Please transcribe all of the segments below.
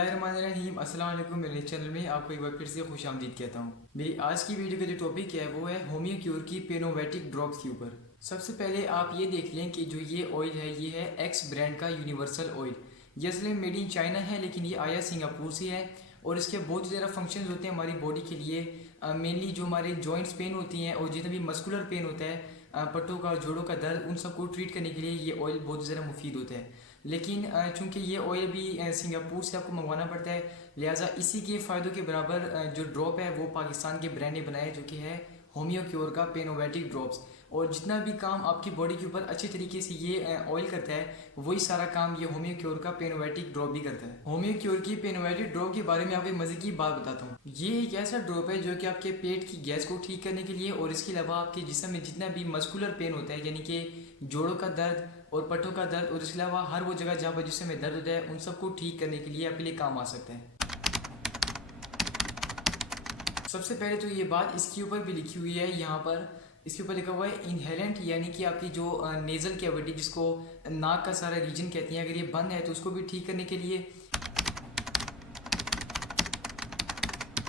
बिस्मिल्लाहिर्रहमानिर्रहीम। अस्सलाम वालेकुम। मेरे चैनल में आपको एक बार फिर से खुश आमदीद कहता हूँ। मेरी आज की वीडियो का जो टॉपिक है वो है होमियो क्योर की पेनोवेटिक ड्रॉप्स के ऊपर। सबसे पहले आप ये देख लें कि जो ये ऑयल है ये है एक्स ब्रांड का यूनिवर्सल ऑयल। ये असली मेड इन चाइना है, लेकिन ये आया सिंगापुर से है और इसके बहुत ज़्यादा फंक्शंस होते हैं हमारी बॉडी के लिए। मेनली जो हमारे जॉइंट्स पेन होती हैं और जितना भी मस्कुलर पेन होता है, पट्टों का और जोड़ों का दर्द, उन सबको ट्रीट करने के लिए ये ऑयल बहुत ज़्यादा मुफीद होता है। लेकिन चूंकि ये ऑयल भी सिंगापुर से आपको मंगवाना पड़ता है, लिहाजा इसी के फ़ायदों के बराबर जो ड्रॉप है वो पाकिस्तान के ब्रांड ने बनाया है, जो कि है होमियो क्योर का पेनोवेटिक ड्रॉप्स। और जितना भी काम आपकी बॉडी के ऊपर अच्छे तरीके से ये ऑयल करता है, वही सारा काम ये होमियो क्योर का पेनोवेटिक ड्रॉप भी करता है। होमियो क्योर की पेनोवेटिक ड्रॉप के बारे में आपको एक मजे की बात बताता हूँ। ये एक ऐसा ड्रॉप है जो कि आपके पेट की गैस को ठीक करने के लिए और इसके अलावा आपके जिस्म में जितना भी मस्कुलर पेन होता है, यानी कि जोड़ों का दर्द और पट्टों का दर्द, और इसके अलावा हर वो जगह जहाँ पर जिससे में दर्द होता है, उन सबको ठीक करने के लिए आपके लिए काम आ सकता है। सबसे पहले तो ये बात इसके ऊपर भी लिखी हुई है, यहाँ पर इसके ऊपर लिखा हुआ है इनहेलेंट, यानी कि आपकी जो नेजल कैविटी, जिसको नाक का सारा रीजन कहते हैं, अगर ये बंद है तो उसको भी ठीक करने के लिए।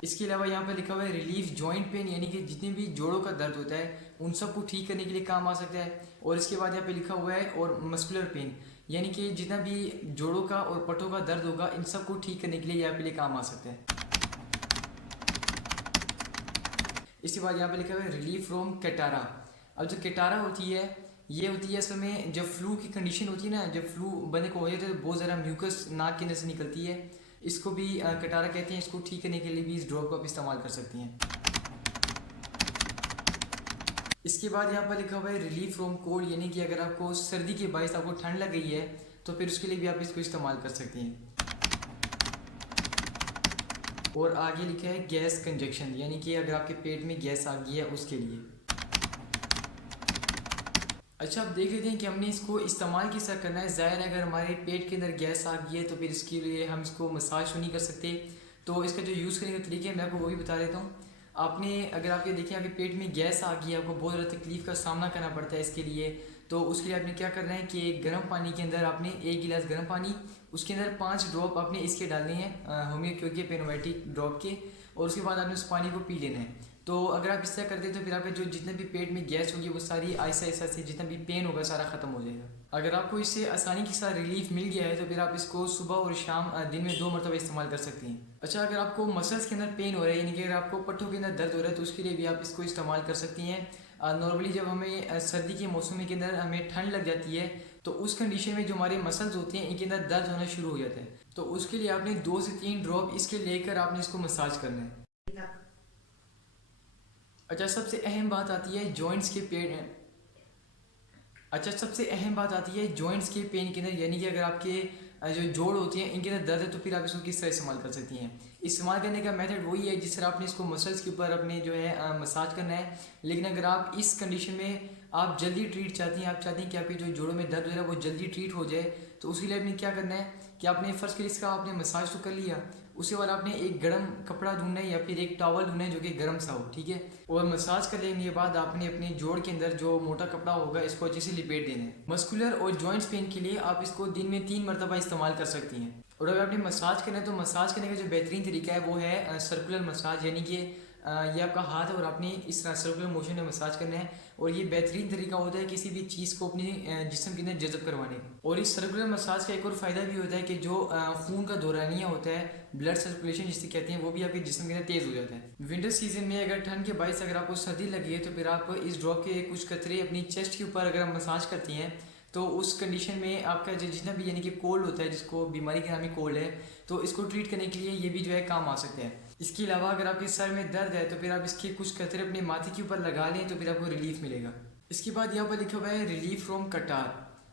इसके अलावा यहाँ पर लिखा हुआ है रिलीफ जॉइंट पेन, यानी कि जितने भी जोड़ों का दर्द होता है उन सबको ठीक करने के लिए काम आ सकता है। और इसके बाद यहाँ पे लिखा हुआ है और मस्कुलर पेन, यानी कि जितना भी जोड़ों का और पट्टों का दर्द होगा, इन सबको ठीक करने के लिए यहाँ पे लिए काम आ सकता है। इसके बाद यहाँ पे लिखा हुआ है रिलीफ फ्रॉम कैटारा। अब जो कैटारा होती है, ये होती है असल में जब फ्लू की कंडीशन होती है ना, जब फ्लू बंदे को हो जाता है तो बहुत ज़्यादा म्यूकस नाक के अंदर से निकलती है, इसको भी कैटारा कहते हैं। इसको ठीक करने के लिए भी इस ड्रॉप को आप इस्तेमाल कर सकती हैं। इसके बाद यहाँ पर लिखा हुआ है रिलीफ फ्रॉम कोल्ड, यानी कि अगर आपको सर्दी के बायस आपको ठंड लग गई है तो फिर उसके लिए भी आप इसको इस्तेमाल कर सकती हैं। और आगे लिखा है गैस कंजक्शन, यानी कि अगर आपके पेट में गैस आ गई है उसके लिए। अच्छा, अब देख लेते हैं कि हमने इसको इस्तेमाल किस तरह करना है। ज़ाहिर है अगर हमारे पेट के अंदर गैस आ गई है तो फिर इसके लिए हम इसको मसाज तो नहीं कर सकते, तो इसका जो यूज़ करने का तरीका है मैं आपको वो भी बता देता हूँ। आपने अगर आपके देखें आपके पेट में गैस आ गई है, आपको बहुत ज़्यादा तकलीफ़ का सामना करना पड़ता है इसके लिए, तो उसके लिए आपने क्या करना है कि गर्म पानी के अंदर आपने 1 गिलास गर्म पानी, उसके अंदर 5 ड्रॉप आपने इसके डालने हैं होमियो क्योर के पेनोवेटिक ड्रॉप के, और उसके बाद आपने उस पानी को पी लेना है। तो अगर आप इस तरह करते हैं तो फिर आपका जो जितने भी पेट में गैस होगी वो सारी आहिस्ता आहिस्ता से जितना भी पेन होगा सारा ख़त्म हो जाएगा। अगर आपको इससे आसानी के साथ रिलीफ मिल गया है तो फिर आप इसको सुबह और शाम दिन में 2 मरतबा इस्तेमाल कर सकती हैं। अच्छा, अगर आपको मसल्स के अंदर पेन हो रहा है, यानी कि अगर आपको पट्टों के अंदर दर्द हो रहा है, तो उसके लिए भी आप इसको इस्तेमाल कर सकती हैं। नॉर्मली जब हमें सर्दी के मौसम के अंदर हमें ठंड लग जाती है तो उस कंडीशन में जो हमारे मसल्स होते हैं इनके अंदर दर्द होना शुरू हो जाता है, तो उसके लिए आपने 2 से 3 ड्रॉप इसके लेकर आपने इसको मसाज करना है। अच्छा, सबसे अहम बात आती है जॉइंट्स के पेन। अच्छा, सबसे अहम बात आती है जॉइंट्स के पेन के अंदर, यानी कि अगर आपके जो जोड़ होती हैं इनके अंदर दर्द है तो फिर आप इसको किस तरह इस्तेमाल कर सकती हैं। इस्तेमाल करने का मेथड वही है जिस तरह आपने इसको मसल्स के ऊपर अपने जो है मसाज करना है। लेकिन अगर आप इस कंडीशन में आप जल्दी ट्रीट चाहती हैं, आप चाहती हैं कि आपके जो जोड़ों में दर्द हो रहा है वो जल्दी ट्रीट हो जाए, तो उसके लिए आपने क्या करना है कि आपने फर्स्ट के इसका आपने मसाज तो कर लिया, उसके बाद आपने एक गर्म कपड़ा ढूंढना है या फिर एक टॉवल ढूंढना है जो कि गर्म सा हो, ठीक है। और मसाज कर लेने के बाद आपने अपने जोड़ के अंदर जो मोटा कपड़ा होगा इसको अच्छे से लिपेट देना है। मस्कुलर और जॉइंट्स पेन के लिए आप इसको दिन में 3 मरतबा इस्तेमाल कर सकती हैं। और अगर आपने मसाज करना है तो मसाज करने का जो बेहतरीन तरीका है वो है सर्कुलर मसाज, यानी कि ये आपका हाथ है और आपने इस तरह सर्कुलर मोशन में मसाज करना है, और ये बेहतरीन तरीका होता है किसी भी चीज़ को अपने जिस्म के अंदर जज़ब करवाने का। और इस सर्कुलर मसाज का एक और फ़ायदा भी होता है कि जो खून का दौरानिया होता है, ब्लड सर्कुलेशन जिसे कहते हैं, वो भी आपके जिस्म के अंदर तेज़ हो जाता है। विंटर सीजन में अगर ठंड के बायस अगर आपको सर्दी लगी है तो फिर आप इस ड्रॉप के कुछ कतरे अपनी चेस्ट के ऊपर अगर मसाज करती हैं तो उस कंडीशन में आपका जो जितना भी यानी कि कोल्ड होता है, जिसको बीमारी का नाम ही कोल्ड है, तो इसको ट्रीट करने के लिए ये भी जो है काम आ सकता है। इसके अलावा अगर आपके सर में दर्द है तो फिर आप इसके कुछ कतरे अपने माथे के ऊपर लगा लें तो फिर आपको रिलीफ मिलेगा। इसके बाद यहाँ पर लिखा हुआ है रिलीफ फ्रॉम कटार।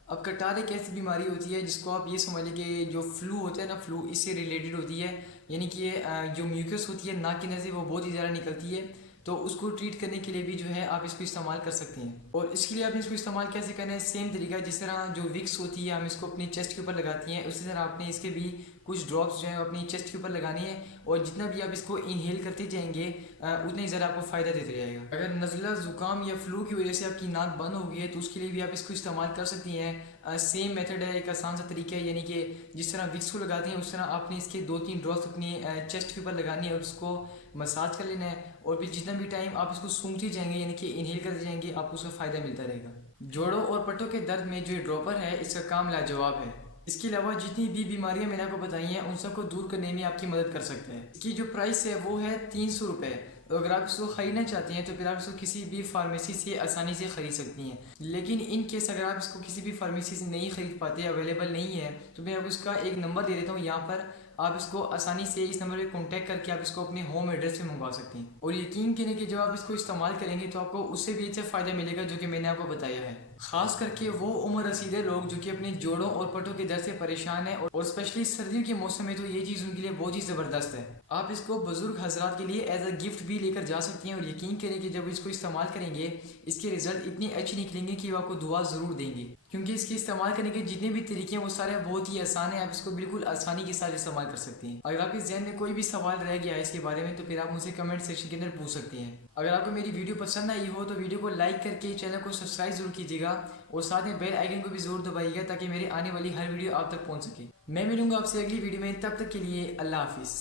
अब कटार एक ऐसी बीमारी होती है जिसको आप ये समझ लें कि जो फ्लू होता है ना, फ्लू इससे रिलेटेड होती है, यानी कि जो म्यूकस होती है नाक के अंदर से वो बहुत ही ज़्यादा निकलती है, तो उसको ट्रीट करने के लिए भी जो है आप इसको इस्तेमाल कर सकते हैं। और इसके लिए आपने इसको इस्तेमाल कैसे करना है, सेम तरीका जिस तरह जो विक्स होती है हम इसको अपनी चेस्ट के ऊपर लगाती हैं, उसी तरह आपने इसके भी कुछ ड्रॉप्स जो है अपनी चेस्ट के ऊपर लगानी है, और जितना भी आप इसको इनहेल करते जाएंगे उतना ही ज़्यादा आपको फ़ायदा देते रहेगा। अगर नज़ला ज़ुकाम या फ्लू की वजह से आपकी नाक बंद हो गई है तो उसके लिए भी आप इसको इस्तेमाल कर सकती हैं। सेम मेथड है, एक आसान सा तरीका है, यानी कि जिस तरह विक्स को लगाते हैं उस तरह आपने इसके 2-3 ड्रॉप्स अपनी चेस्ट के ऊपर लगानी है और उसको मसाज कर लेना है, और फिर जितना भी टाइम आप इसको सूंघते जाएंगे यानी कि इनहेल करते जाएंगे आपको उसका फ़ायदा मिलता रहेगा। जोड़ों और पट्टों के दर्द में जो ये ड्रॉपर है इसका काम लाजवाब है। इसके अलावा जितनी भी बीमारियां मैंने आपको बताई हैं उन सबको दूर करने में आपकी मदद कर सकते हैं। इसकी जो प्राइस है वो है 300 रुपये। तो अगर आप इसको ख़रीदना चाहती हैं तो फिर आप इसको किसी भी फार्मेसी से आसानी से ख़रीद सकती हैं, लेकिन इन केस अगर आप इसको किसी भी फार्मेसी से नहीं ख़रीद पाते, अवेलेबल नहीं है, तो मैं आपको इसका एक नंबर दे देता हूँ यहाँ पर। आप इसको आसानी से इस नंबर पे कांटेक्ट करके आप इसको अपने होम एड्रेस पे मंगवा सकती हैं, और यकीन करें कि जब आप इसको इस्तेमाल करेंगे तो आपको उससे भी अच्छा फ़ायदा मिलेगा जो कि मैंने आपको बताया है। ख़ास करके वो उम्र रसीदे लोग जो कि अपने जोड़ों और पट्टों के दर्द से परेशान हैं, और स्पेशली सर्दियों के मौसम में तो ये चीज़ उनके लिए बहुत ही ज़बरदस्त है। आप इसको बुजुर्ग हजरात के लिए एज अ गिफ्ट भी लेकर जा सकती हैं, और यकीन करें कि जब इसको इस्तेमाल करेंगे इसके रिजल्ट इतनी अच्छी निकलेंगे कि वो आपको दुआ ज़रूर देंगे, क्योंकि इसके इस्तेमाल करने के जितने भी तरीके हैं वो सारे बहुत ही आसान है। आप इसको बिल्कुल आसानी के साथ इस्तेमाल कर सकती हैं। अगर आपके जहन में कोई भी सवाल रह गया है इसके बारे में तो फिर आप मुझसे कमेंट सेक्शन के अंदर पूछ सकती हैं। अगर आपको मेरी वीडियो पसंद आई हो तो वीडियो को लाइक करके चैनल को सब्सक्राइब जरूर कीजिएगा, और साथ में बेल आइकन को भी जरूर दबाइएगा ताकि मेरी आने वाली हर वीडियो आप तक पहुँच सके। मैं मिलूंगा आपसे अगली वीडियो में, तब तक के लिए अल्लाह हाफिज़।